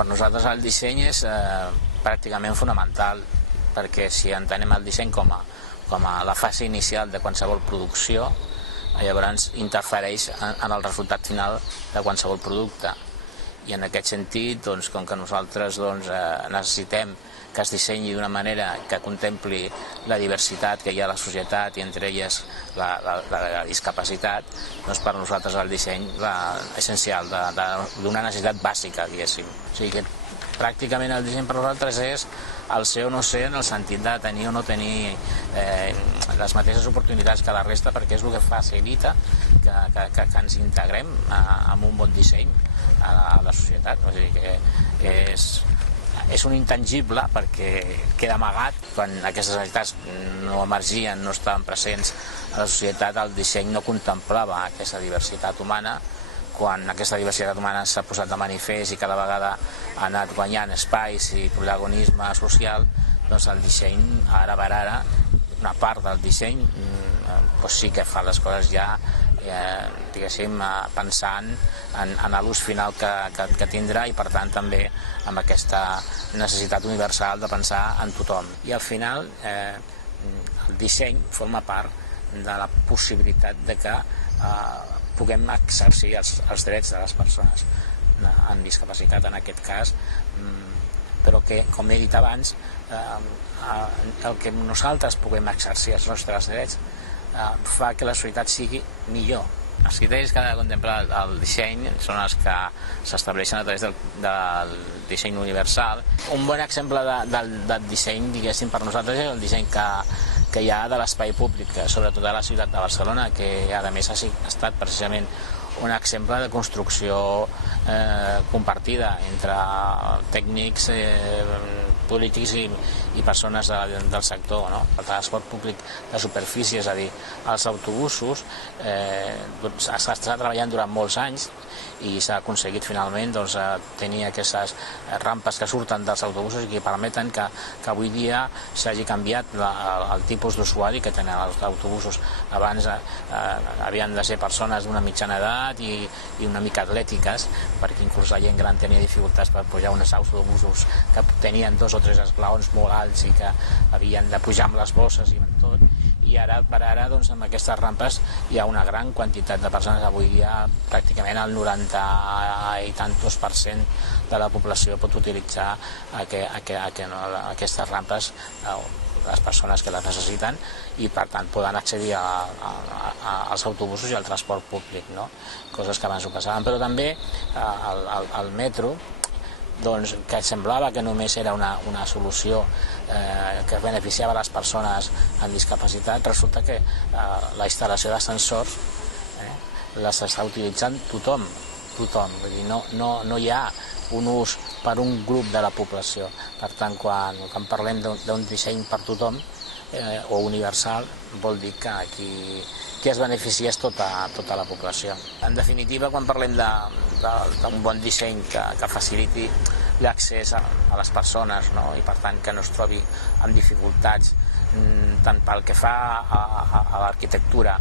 Per nosaltres el disseny és pràcticament fonamental, perquè si entenem el disseny com a la fase inicial de qualsevol producció, llavors interfereix en el resultat final de qualsevol producte. I en aquest sentit, com que nosaltres necessitem que es dissenyi d'una manera que contempli la diversitat que hi ha a la societat i entre elles la discapacitat, per nosaltres el disseny és essencial, d'una necessitat bàsica, diguéssim. O sigui que pràcticament el disseny per nosaltres és el ser o no ser, en el sentit de tenir o no tenir les mateixes oportunitats que la resta, perquè és el que facilita que ens integrem amb un bon disseny a la societat. O sigui que és un intangible, perquè queda amagat. Quan aquestes necessitats no emergien, no estaven presents a la societat, el disseny no contemplava aquesta diversitat humana. Quan aquesta diversitat humana s'ha posat de manifest i cada vegada ha anat guanyant espais i protagonisme social, doncs el disseny, ara per ara, una part del disseny sí que fa les coses ja, diguéssim, pensant en l'ús final que tindrà i per tant també amb aquesta necessitat universal de pensar en tothom. I al final el disseny forma part de la possibilitat de que puguem exercir els drets de les persones amb discapacitat en aquest cas, però que, com he dit abans, el que nosaltres puguem exercir els nostres drets fa que la societat sigui millor. Els criteris que ha de contemplar el disseny són els que s'estableixen a través del disseny universal. Un bon exemple del disseny, diguéssim, per nosaltres és el disseny que hi ha de l'espai públic, sobretot a la ciutat de Barcelona, que a més ha estat precisament un exemple de construcció compartida entre tècnics, polítics i persones del sector. El transport públic de superfície, és a dir, els autobusos, s'ha treballat durant molts anys i s'ha aconseguit finalment tenir aquestes rampes que surten dels autobusos i que permeten que avui dia s'hagi canviat el tipus d'usuari que tenen els autobusos. Abans havien de ser persones d'una mitjana edat i una mica atlètiques, perquè inclús la gent gran tenia dificultats per pujar uns autobusos que tenien 2 o 3 esglaons molt alts i que havien de pujar amb les bosses i amb tot. I ara per ara, amb aquestes rampes, hi ha una gran quantitat de persones. Avui dia pràcticament el 90 i tantos % de la població pot utilitzar aquestes rampes, les persones que les necessiten, i per tant poden accedir als autobusos i al transport públic, coses que abans ho passaven. Però també el metro, que semblava que només era una solució que beneficiava les persones amb discapacitat, resulta que la instal·lació d'ascensors l'està utilitzant tothom. Vull dir, no hi ha un ús per un grup de la població. Per tant, quan parlem d'un disseny per tothom o universal, vol dir que qui es beneficia és tota la població. En definitiva, quan parlem d'un bon disseny que faciliti l'accés a les persones, i per tant que no es trobi amb dificultats tant pel que fa a l'arquitectura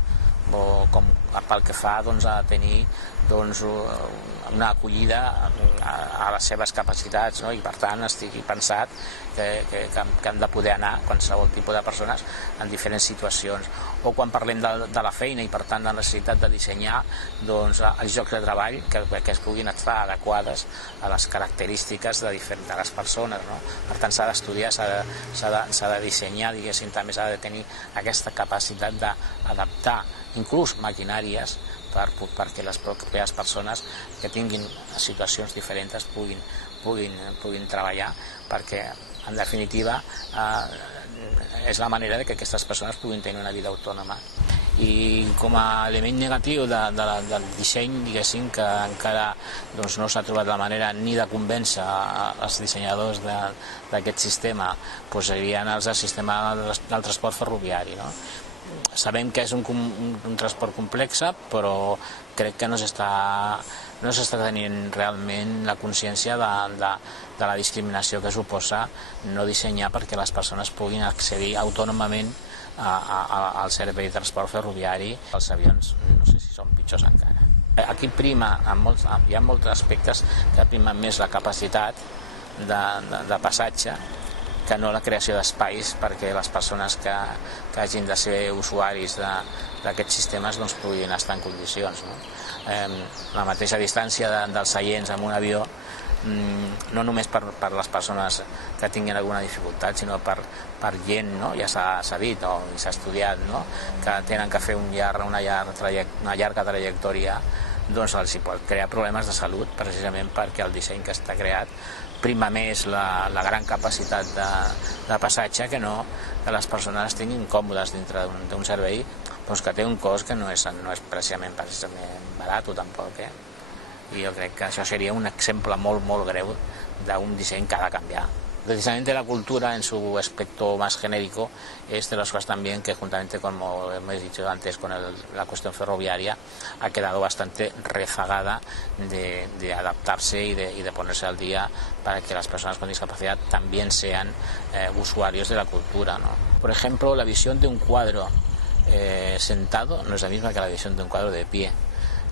com pel que fa a tenir una acollida a les seves capacitats, i per tant estigui pensat que han de poder anar qualsevol tipus de persones en diferents situacions. O quan parlem de la feina i per tant de la necessitat de dissenyar els llocs de treball que es puguin estar adequades a les característiques de les persones. Per tant s'ha d'estudiar, s'ha de dissenyar, diguéssim, també s'ha de tenir aquesta capacitat d'adaptar inclús maquinàries perquè les properes persones que tinguin situacions diferents puguin treballar, perquè en definitiva és la manera que aquestes persones puguin tenir una vida autònoma. I com a element negatiu del disseny, diguéssim, que encara no s'ha trobat la manera ni de convèncer els dissenyadors d'aquest sistema, serien els del sistema del transport ferroviari. Sabem que és un transport complex, però crec que no s'està tenint realment la consciència de la discriminació que suposa no dissenyar perquè les persones puguin accedir autònomament al servei de transport ferroviari. Els avions no sé si són pitjors encara. Aquí hi ha molts aspectes que primen més la capacitat de passatge que no la creació d'espais perquè les persones que hagin de ser usuaris d'aquests sistemes doncs, puguin estar en condicions. La mateixa distància dels seients en un avió, no només per les persones que tinguin alguna dificultat, sinó per gent, ja s'ha dit i s'ha estudiat, que tenen que fer una llarga trajectòria, doncs els hi pot crear problemes de salut, precisament perquè el disseny que està creat prima més la gran capacitat de passatge que no que les persones estiguin còmodes dintre d'un servei que té un cost que no és precisament barat o tampoc. I jo crec que això seria un exemple molt, molt greu d'un disseny que ha de canviar. Precisamente la cultura en su aspecto más genérico es de las cosas también que juntamente, como hemos dicho antes, con la cuestión ferroviaria, ha quedado bastante rezagada de adaptarse y de ponerse al día para que las personas con discapacidad también sean usuarios de la cultura, Por ejemplo, la visión de un cuadro sentado no es la misma que la visión de un cuadro de pie.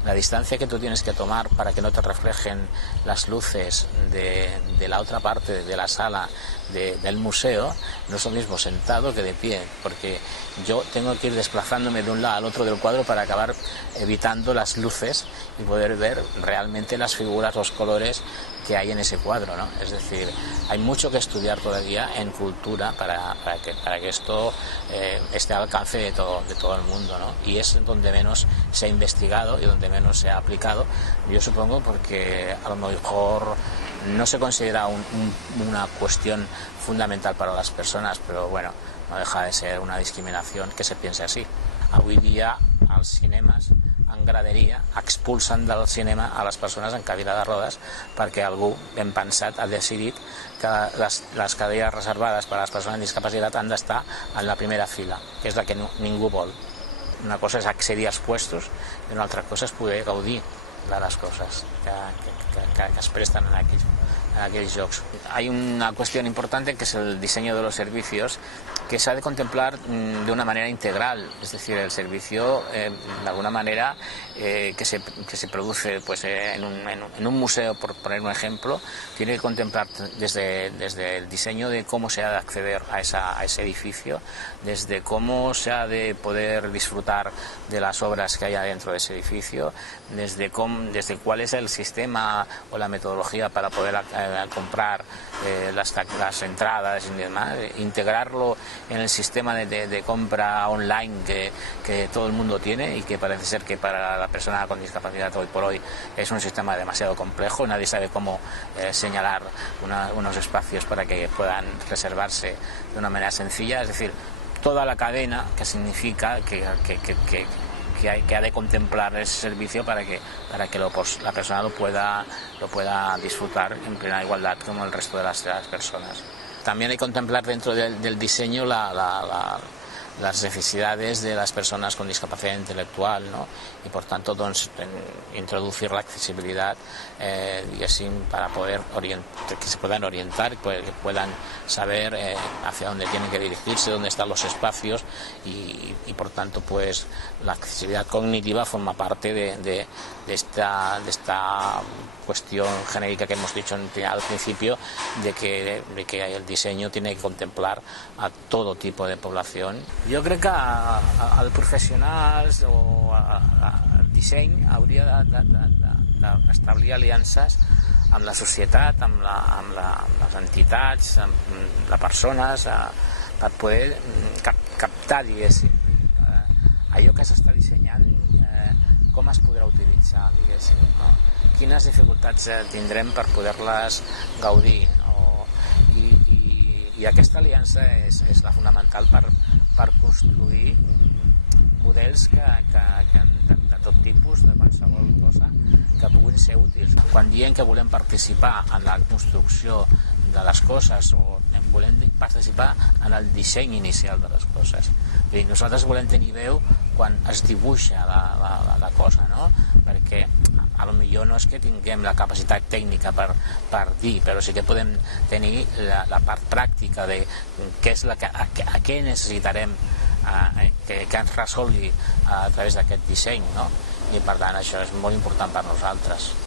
La distancia que tú tienes que tomar para que no te reflejen las luces de la otra parte de la sala del museo no es lo mismo sentado que de pie, porque yo tengo que ir desplazándome de un lado al otro del cuadro para acabar evitando las luces y poder ver realmente las figuras, los colores que hay en ese cuadro, Es decir, hay mucho que estudiar todavía en cultura para que esto esté al alcance de todo el mundo, Y es donde menos se ha investigado y donde menos se ha aplicado, yo supongo porque a lo mejor no se considera una cuestión fundamental para las personas, pero bueno, no deja de ser una discriminación que se piense así. Avui dia als cinemes en graderia expulsen del cinema a les persones en cadira de rodes perquè algú ben pensat ha decidit que les cadires reservades per a les persones amb discapacitat han d'estar en la primera fila, que és la que ningú vol. Una cosa és accedir als puestos i una altra cosa és poder gaudir de les coses que es presten en aquells jocs. Hay una cuestión importante que es el diseño de los servicios que se ha de contemplar de una manera integral, es decir, el servicio de alguna manera que se produce en un museo, por poner un ejemplo, tiene que contemplar desde el diseño de cómo se ha de acceder a ese edificio, desde cómo se ha de poder disfrutar de las obras que haya dentro de ese edificio, desde cuál es el sistema o la metodología para poder comprar las entradas y demás, integrarlo en el sistema de compra online que todo el mundo tiene y que parece ser que para la persona con discapacidad hoy por hoy es un sistema demasiado complejo, nadie sabe cómo señalar unos espacios para que puedan reservarse de una manera sencilla, es decir, toda la cadena que significa que ha de contemplar ese servicio para que la persona lo pueda disfrutar en plena igualdad como el resto de las personas. También hay que contemplar dentro del diseño las necesidades de las personas con discapacidad intelectual, y por tanto introducir la accesibilidad y así para poder que se puedan orientar, que puedan saber hacia dónde tienen que dirigirse, dónde están los espacios y por tanto pues la accesibilidad cognitiva forma parte de esta cuestión genérica que hemos dicho al principio de que el diseño tiene que contemplar a todo tipo de población. Jo crec que el professionals o el disseny hauria d'establir aliances amb la societat, amb les entitats, amb les persones, per poder captar, diguéssim, allò que s'està dissenyant, com es podrà utilitzar, diguéssim, quines dificultats tindrem per poder-les gaudir. I aquesta aliança és la fonamental per construir models de tot tipus, de qualsevol cosa, que puguin ser útils. Quan diem que volem participar en la construcció de les coses o volem participar en el disseny inicial de les coses. Nosaltres volem tenir veu quan es dibuixa la cosa, perquè a lo millor no és que tinguem la capacitat tècnica per dir, però sí que podem tenir la part pràctica de a què necessitarem que ens resolgui a través d'aquest disseny, i per tant això és molt important per nosaltres.